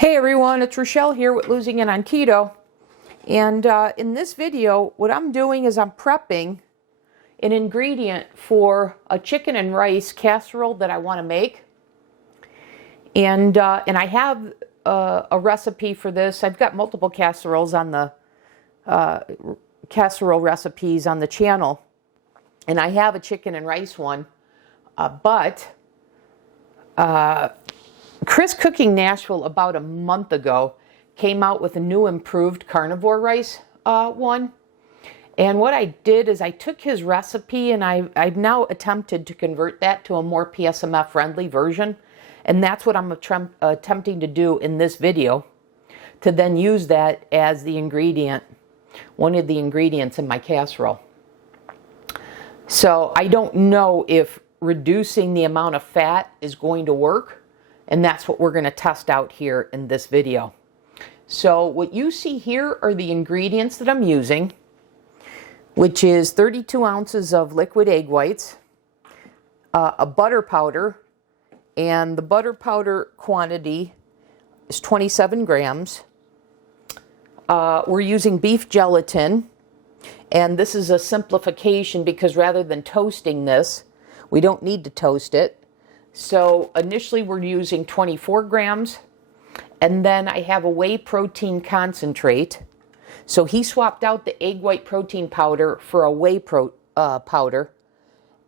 Hey everyone, it's Rochelle here with Losing It on Keto. And in this video, what I'm doing is I'm prepping an ingredient for a chicken and rice casserole that I want to make. And I have a recipe for this. I've got multiple casseroles on the casserole recipes on the channel. And I have a chicken and rice one, but Chris Cooking Nashville about a month ago came out with a new improved carnivore rice one. And what I did is I took his recipe and I've now attempted to convert that to a more PSMF friendly version. And that's what I'm attempting to do in this video, to then use that as the ingredient, one of the ingredients in my casserole. So I don't know if reducing the amount of fat is going to work. And that's what we're going to test out here in this video. So what you see here are the ingredients that I'm using, which is 32 ounces of liquid egg whites, a butter powder, and the butter powder quantity is 27 grams. We're using beef gelatin, and this is a simplification because rather than toasting this, we don't need to toast it. So initially we're using 24 grams, and then I have a whey protein concentrate. So he swapped out the egg white protein powder for a whey powder,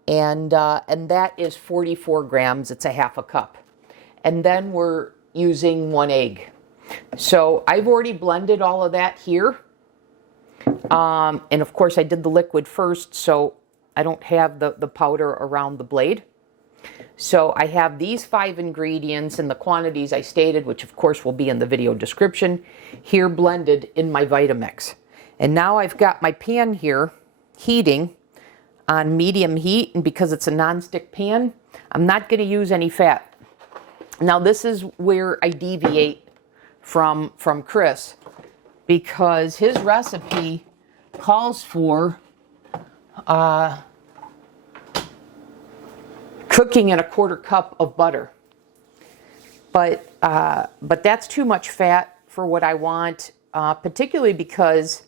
and that is 44 grams. It's a half a cup. And then we're using 1 egg. So I've already blended all of that here. And of course I did the liquid first, so I don't have the powder around the blade. So I have these 5 ingredients in the quantities I stated, which of course will be in the video description, here blended in my Vitamix. And now I've got my pan here heating on medium heat, and because it's a non-stick pan, I'm not going to use any fat. Now this is where I deviate from Chris, because his recipe calls for cooking in a 1/4 cup of butter, but that's too much fat for what I want, particularly because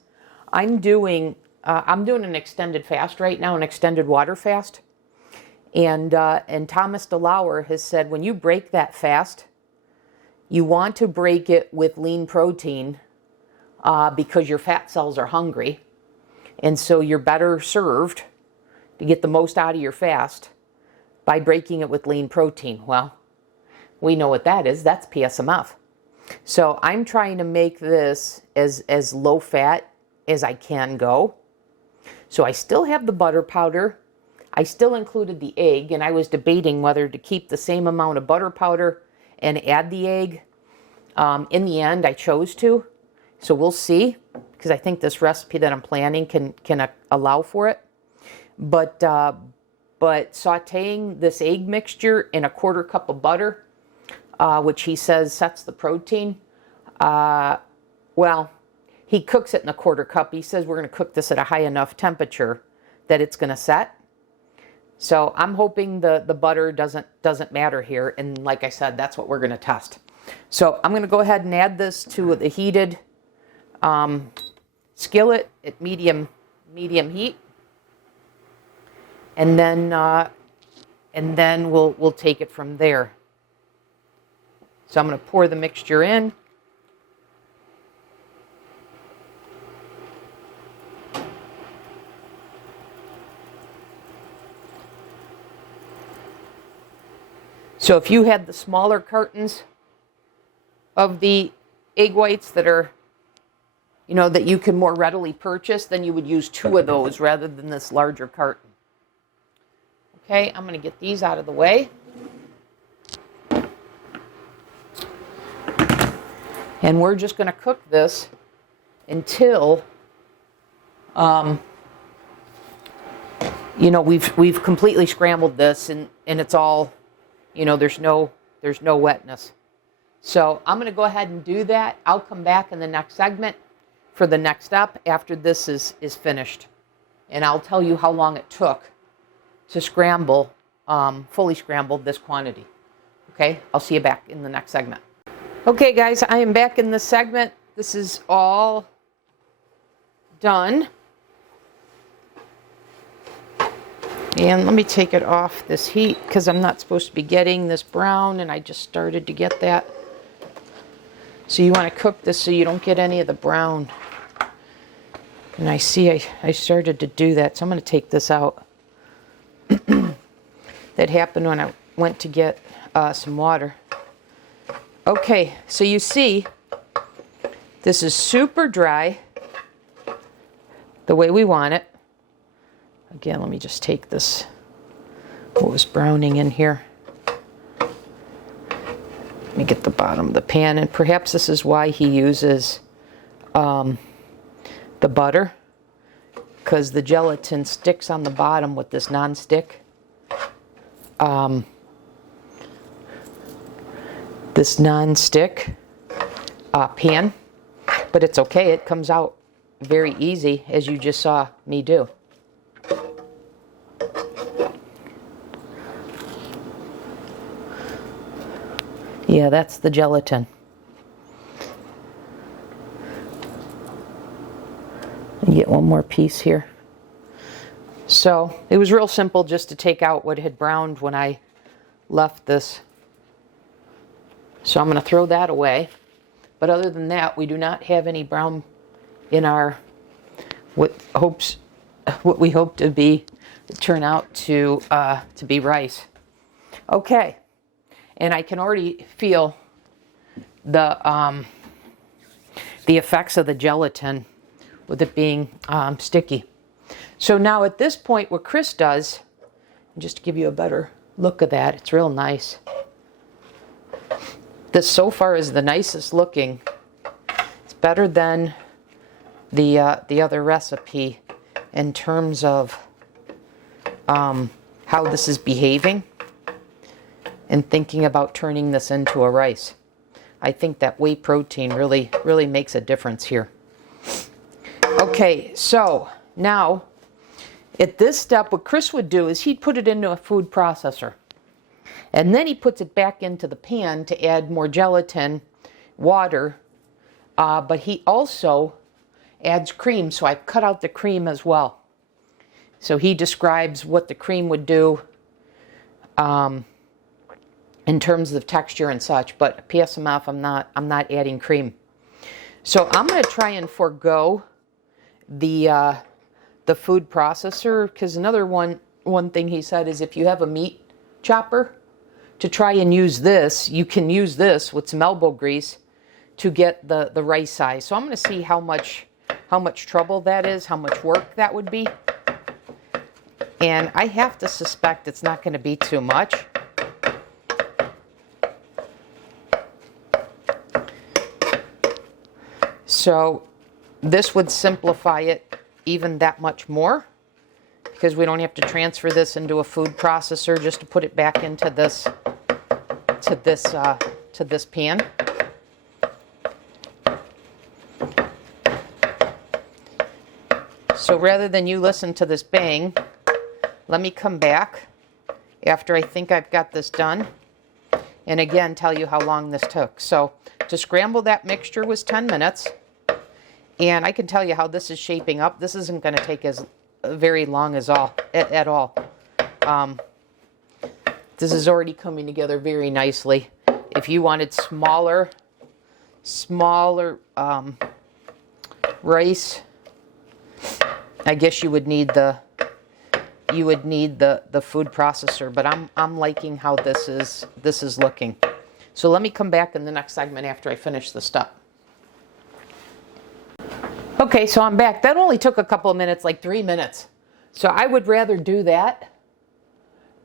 I'm doing an extended fast right now, an extended water fast, and Thomas DeLauer has said when you break that fast, you want to break it with lean protein because your fat cells are hungry, and so you're better served to get the most out of your fast by breaking it with lean protein. Well, we know what that is. That's PSMF. So I'm trying to make this as low fat as I can go. So I still have the butter powder. I still included the egg, and I was debating whether to keep the same amount of butter powder and add the egg. In the end, I chose to. So we'll see, because I think this recipe that I'm planning can allow for it. But sauteing this egg mixture in a 1/4 cup of butter, which he says sets the protein, well, he cooks it in a 1/4 cup. He says we're going to cook this at a high enough temperature that it's going to set. So I'm hoping the butter doesn't matter here. And like I said, that's what we're going to test. So I'm going to go ahead and add this to the heated skillet at medium heat. And then we'll take it from there. So I'm going to pour the mixture in. So if you had the smaller cartons of the egg whites that are, that you can more readily purchase, then you would use 2 of those rather than this larger carton. Okay, I'm going to get these out of the way. And we're just going to cook this until, we've completely scrambled this and it's all, there's no wetness. So I'm going to go ahead and do that. I'll come back in the next segment for the next step after this is finished. And I'll tell you how long it took to scramble, fully scramble this quantity. Okay, I'll see you back in the next segment. Okay guys, I am back in this segment. This is all done. And let me take it off this heat because I'm not supposed to be getting this brown, and I just started to get that. So you want to cook this so you don't get any of the brown. And I see I started to do that, so I'm going to take this out. That happened when I went to get some water. Okay, so you see, this is super dry, the way we want it. Again, let me just take this, what was browning in here. Let me get the bottom of the pan, and perhaps this is why he uses the butter, because the gelatin sticks on the bottom with this non-stick. This non-stick pan, but it's okay. It comes out very easy, as you just saw me do. Yeah, that's the gelatin. Get one more piece here. So it was real simple just to take out what had browned when I left this. So I'm going to throw that away. But other than that, we do not have any brown in our what we hope to turn out to be rice. Okay, and I can already feel the effects of the gelatin with it being sticky. So now at this point, what Chris does, just to give you a better look of that, it's real nice. This so far is the nicest looking. It's better than the other recipe in terms of how this is behaving and thinking about turning this into a rice. I think that whey protein really makes a difference here. Okay, so now at this step, what Chris would do is he'd put it into a food processor. And then he puts it back into the pan to add more gelatin, water, but he also adds cream, so I've cut out the cream as well. So he describes what the cream would do in terms of texture and such, but PSMF, I'm not adding cream. So I'm going to try and forego the food processor, because another one thing he said is if you have a meat chopper, to try and use this, you can use this with some elbow grease to get the rice size. So I'm going to see how much trouble that is, how much work that would be. And I have to suspect it's not going to be too much. So this would simplify it even that much more, because we don't have to transfer this into a food processor just to put it back into this pan. So rather than you listen to this bang, let me come back after I think I've got this done, and again tell you how long this took. So to scramble that mixture was 10 minutes, and I can tell you how this is shaping up. This isn't going to take as very long at all. This is already coming together very nicely. If you wanted smaller rice, I guess you would need the food processor, but I'm liking how this is looking. So let me come back in the next segment after I finish the stuff. Okay, so I'm back. That only took a couple of minutes, like 3 minutes. So I would rather do that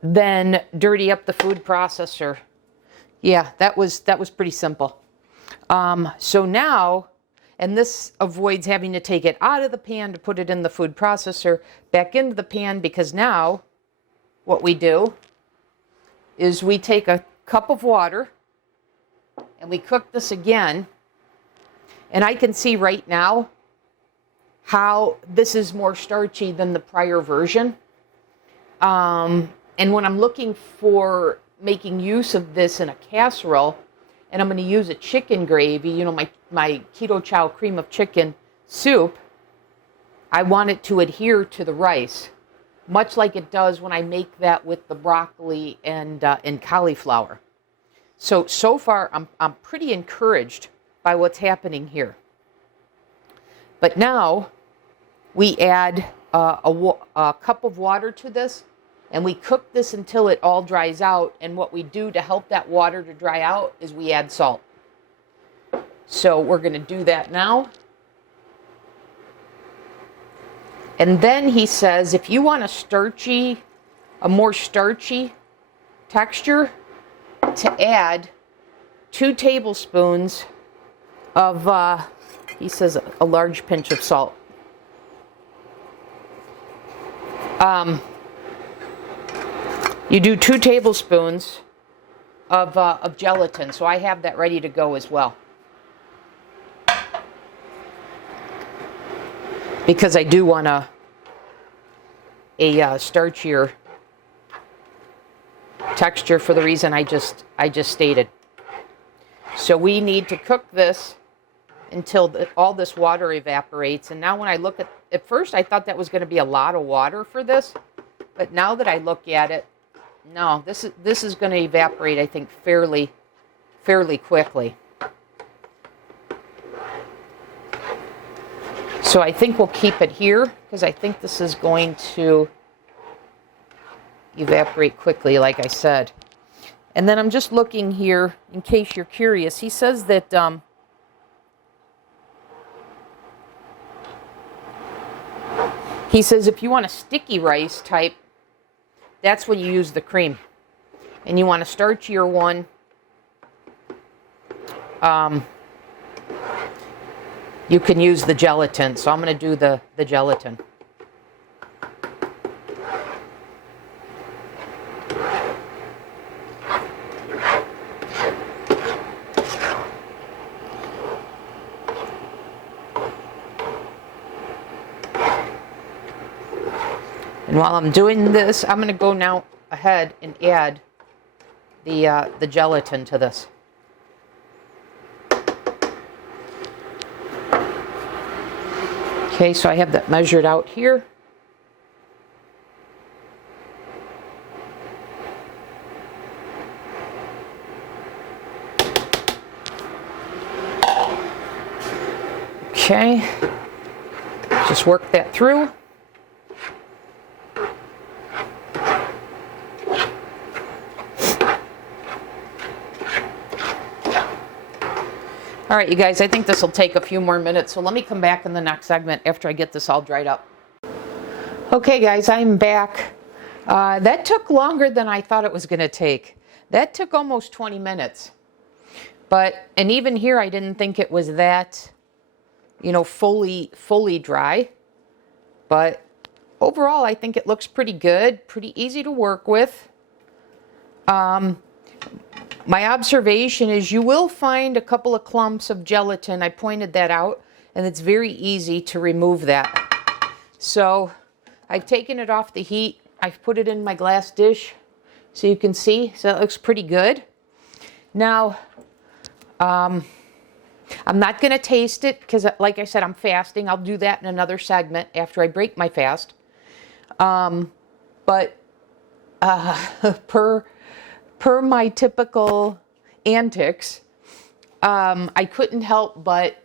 than dirty up the food processor. Yeah, that was pretty simple. So now, and this avoids having to take it out of the pan to put it in the food processor, back into the pan, because now what we do is we take a cup of water and we cook this again. And I can see right now how this is more starchy than the prior version. And when I'm looking for making use of this in a casserole, and I'm going to use a chicken gravy, you know, my keto chow cream of chicken soup, I want it to adhere to the rice, much like it does when I make that with the broccoli and cauliflower. So far, I'm pretty encouraged by what's happening here. But now we add a cup of water to this, and we cook this until it all dries out. And what we do to help that water to dry out is we add salt. So we're going to do that now. And then he says, if you want a more starchy texture, to add 2 tablespoons of, he says, a large pinch of salt. You do 2 tablespoons of gelatin, so I have that ready to go as well. Because I do want a starchier texture for the reason I just stated. So we need to cook this until all this water evaporates. And now when I look at first I thought that was going to be a lot of water for this, but now that I look at it, no, this is going to evaporate, I think, fairly quickly. So I think we'll keep it here because I think this is going to evaporate quickly, like I said. And then I'm just looking here in case you're curious. He says that he says if you want a sticky rice type, that's when you use the cream. And you want a starchier one, you can use the gelatin. So I'm going to do the gelatin. And while I'm doing this, I'm going to go now ahead and add the gelatin to this. Okay, so I have that measured out here. Okay, just work that through. All right, you guys, I think this will take a few more minutes, so let me come back in the next segment after I get this all dried up. Okay, guys, I'm back. That took longer than I thought it was going to take. That took almost 20 minutes. And even here, I didn't think it was that, fully dry. But overall, I think it looks pretty good, pretty easy to work with. My observation is you will find a couple of clumps of gelatin. I pointed that out, and it's very easy to remove that. So I've taken it off the heat. I've put it in my glass dish so you can see. So it looks pretty good. Now, I'm not going to taste it because, like I said, I'm fasting. I'll do that in another segment after I break my fast. Per my typical antics, I couldn't help but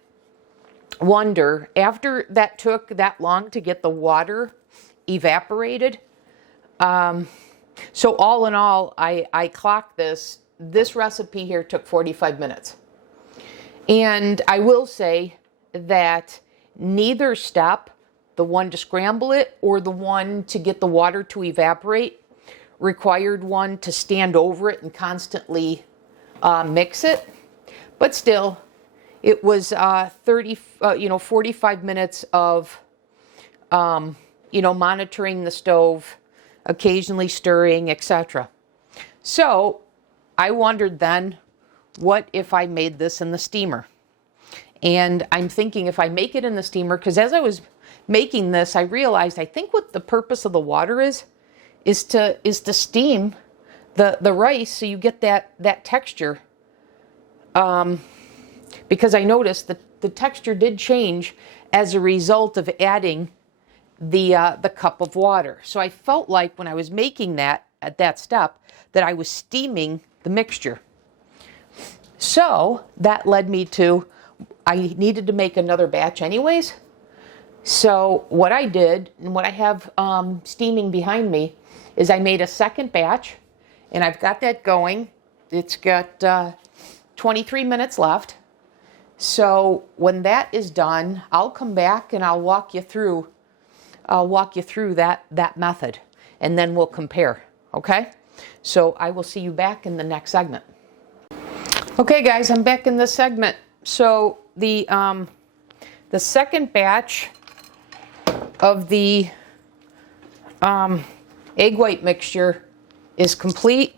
wonder, after that took that long to get the water evaporated, so all in all, I clocked this recipe here took 45 minutes. And I will say that neither step, the one to scramble it or the one to get the water to evaporate, required one to stand over it and constantly mix it. But still, it was 45 minutes of, monitoring the stove, occasionally stirring, etc. So I wondered then, what if I made this in the steamer? And I'm thinking if I make it in the steamer, because as I was making this, I realized I think what the purpose of the water is to steam the rice so you get that texture because I noticed that the texture did change as a result of adding the cup of water. So I felt like when I was making that, at that step, that I was steaming the mixture. So that led me to, I needed to make another batch anyways. So what I did, and what I have steaming behind me, is I made a second batch, and I've got that going. It's got 23 minutes left. So when that is done, I'll come back and I'll walk you through that method, and then we'll compare, okay? So I will see you back in the next segment. Okay guys, I'm back in this segment. So the second batch of the egg white mixture is complete,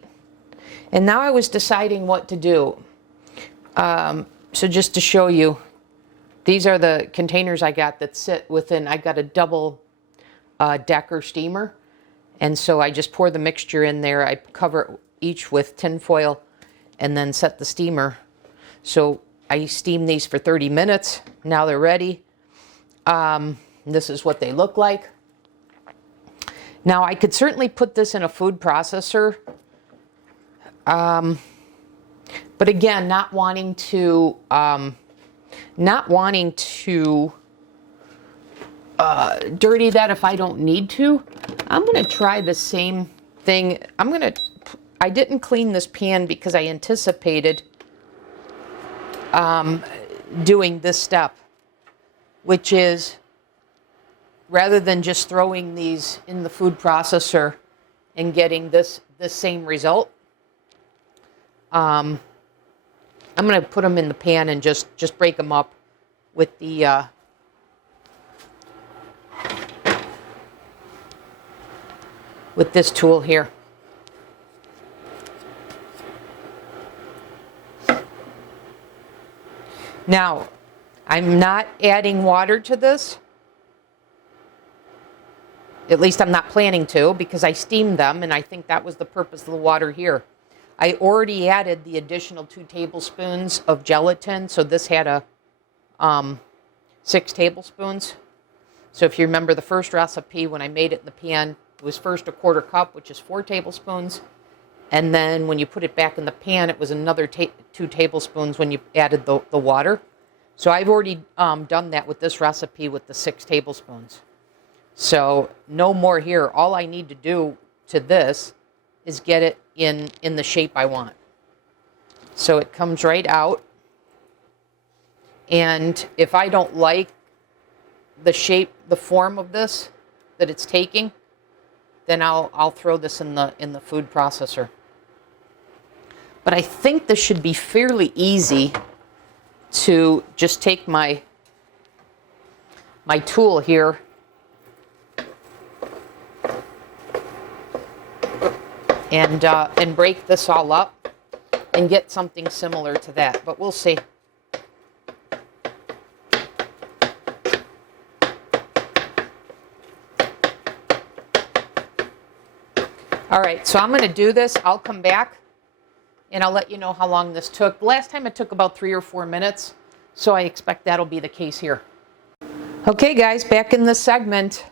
and now I was deciding what to do. So just to show you, these are the containers I got that sit within, I got a double decker steamer, and so I just pour the mixture in there. I cover each with tin foil and then set the steamer. So I steam these for 30 minutes. Now they're ready. This is what they look like. Now I could certainly put this in a food processor, but again, not wanting to dirty that if I don't need to. I'm going to try the same thing. I didn't clean this pan because I anticipated doing this step, which is, rather than just throwing these in the food processor and getting this same result, I'm going to put them in the pan and just break them up with the with this tool here. Now, I'm not adding water to this. At least I'm not planning to, because I steamed them, and I think that was the purpose of the water here. I already added the additional 2 tablespoons of gelatin, so this had a 6 tablespoons. So if you remember the first recipe, when I made it in the pan, it was first 1/4 cup, which is 4 tablespoons. And then when you put it back in the pan, it was another 2 tablespoons when you added the water. So I've already done that with this recipe with the 6 tablespoons. So no more here. All I need to do to this is get it in the shape I want. So it comes right out. And if I don't like the shape, the form of this that it's taking, then I'll throw this in the food processor. But I think this should be fairly easy to just take my tool here and break this all up and get something similar to that. But we'll see. All right, so I'm going to do this. I'll come back and I'll let you know how long this took. Last time it took about 3 or 4 minutes, so I expect that'll be the case here. Okay, guys, back in this segment.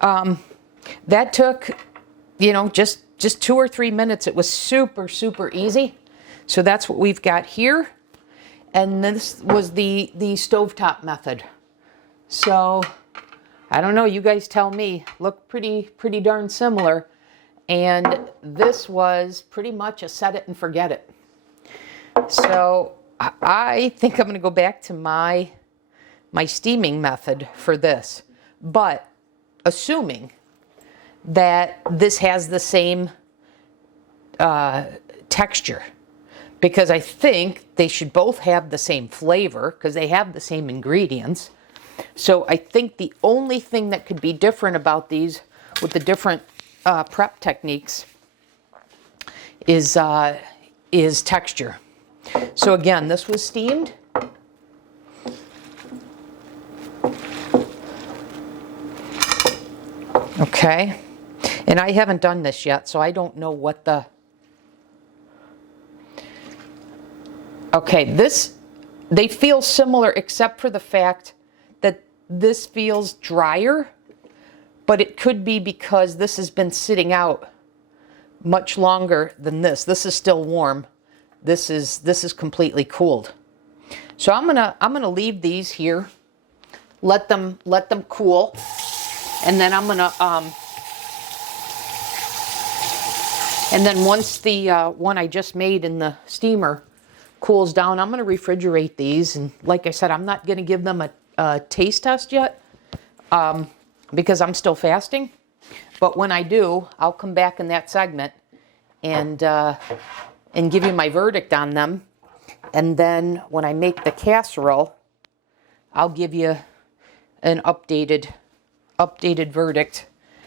That took, just 2 or 3 minutes. It was super, super easy. So that's what we've got here. And this was the stovetop method. So, I don't know, you guys tell me. Look pretty darn similar. And this was pretty much a set it and forget it. So I think I'm going to go back to my steaming method for this. But assuming that this has the same texture, because I think they should both have the same flavor because they have the same ingredients. So I think the only thing that could be different about these with the different prep techniques is texture. So again, this was steamed. Okay, and I haven't done this yet, so I don't know what Okay, they feel similar except for the fact that this feels drier, but it could be because this has been sitting out much longer than this. This is still warm. This is completely cooled. So I'm gonna leave these here, let them cool, and then I'm gonna and then once the one I just made in the steamer cools down, I'm gonna refrigerate these. And like I said, I'm not gonna give them a taste test yet because I'm still fasting. But when I do, I'll come back in that segment and give you my verdict on them. And then when I make the casserole, I'll give you an updated verdict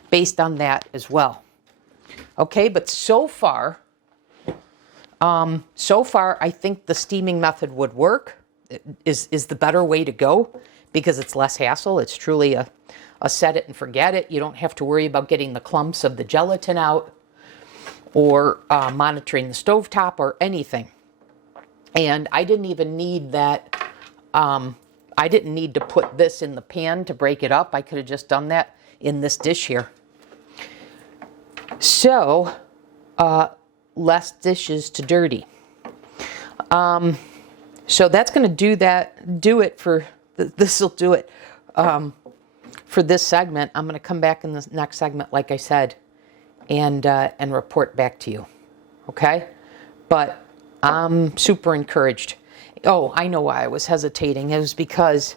based on that as well. Okay, but so far I think the steaming method would work. Is the better way to go because it's less hassle. It's truly a set it and forget it. You don't have to worry about getting the clumps of the gelatin out or monitoring the stovetop or anything. And I didn't even need that. I didn't need to put this in the pan to break it up. I could have just done that in this dish here. So, less dishes to dirty. So that's going to do it for, this will do it for this segment. I'm going to come back in the next segment, like I said, and report back to you. Okay? But I'm super encouraged. Oh, I know why I was hesitating. It was because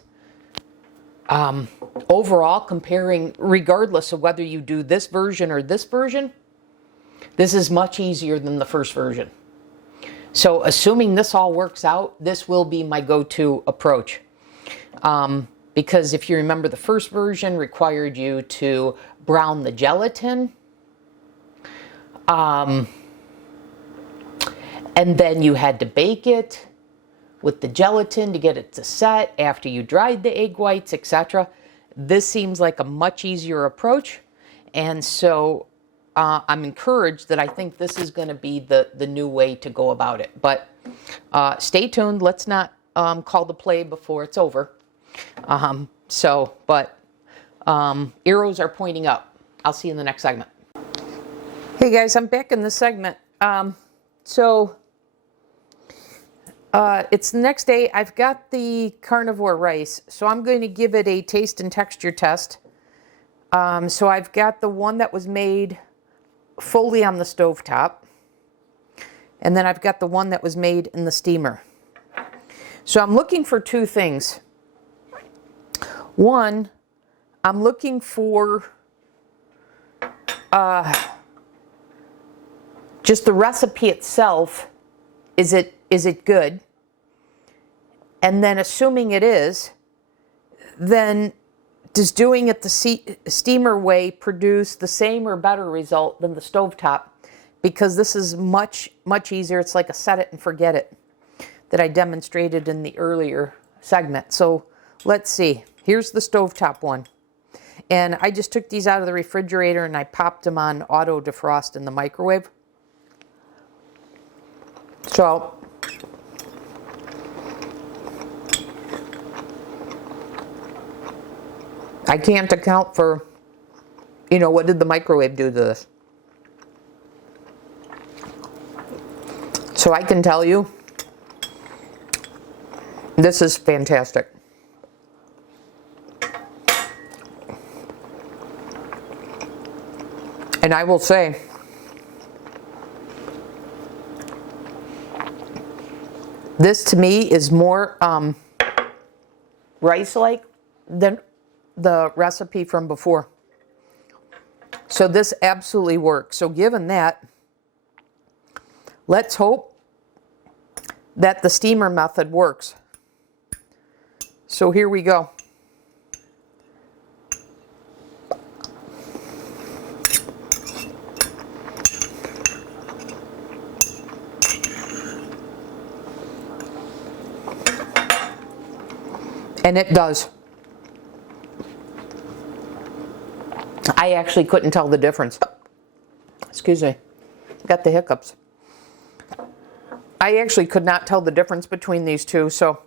overall, comparing, regardless of whether you do this version or this version, this is much easier than the first version. So assuming this all works out, this will be my go-to approach. Because if you remember, the first version required you to brown the gelatin. And then you had to bake it with the gelatin to get it to set after you dried the egg whites, etc. This seems like a much easier approach. And so I'm encouraged that I think this is going to be the new way to go about it. But stay tuned. Let's not call the play before it's over. Arrows are pointing up. I'll see you in the next segment. Hey guys, I'm back in this segment. It's the next day. I've got the carnivore rice, so I'm going to give it a taste and texture test. So I've got the one that was made fully on the stovetop, and then I've got the one that was made in the steamer. So I'm looking for two things. One, I'm looking for just the recipe itself. Is it good? And then assuming it is, then does doing it the steamer way produce the same or better result than the stovetop? Because this is much, much easier. It's like a set it and forget it that I demonstrated in the earlier segment. So let's see. Here's the stovetop one. And I just took these out of the refrigerator and I popped them on auto defrost in the microwave. So I can't account for, what did the microwave do to this? So I can tell you, this is fantastic. And I will say, this to me is more rice-like than the recipe from before. So this absolutely works. So given that, let's hope that the steamer method works. So here we go. And it does. I actually couldn't tell the difference. Excuse me. Got the hiccups. I actually could not tell the difference between these two. So,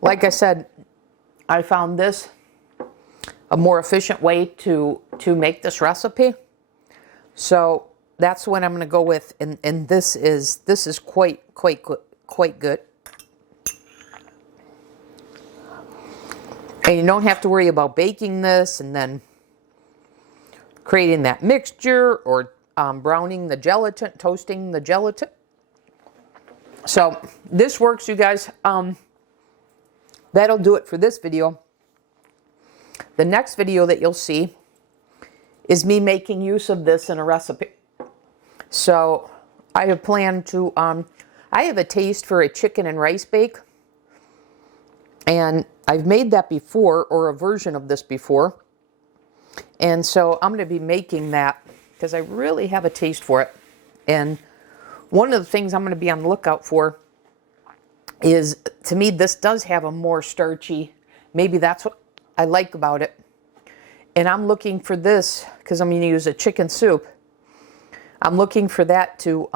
like I said, I found this a more efficient way to make this recipe. So that's what I'm going to go with, and this is quite good. And you don't have to worry about baking this and then creating that mixture or browning the gelatin, toasting the gelatin. So this works, you guys. That'll do it for this video. The next video that you'll see is me making use of this in a recipe. So I have planned to, I have a taste for a chicken and rice bake. And I've made that before, or a version of this before. And so I'm going to be making that because I really have a taste for it. And one of the things I'm going to be on the lookout for is, to me, this does have a more starchy, maybe that's what I like about it. And I'm looking for this, because I'm going to use a chicken soup. I'm looking for that to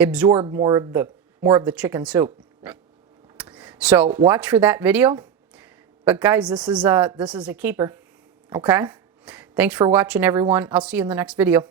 absorb more of the chicken soup. So watch for that video. But guys, this is a keeper. Okay? Thanks for watching, everyone. I'll see you in the next video.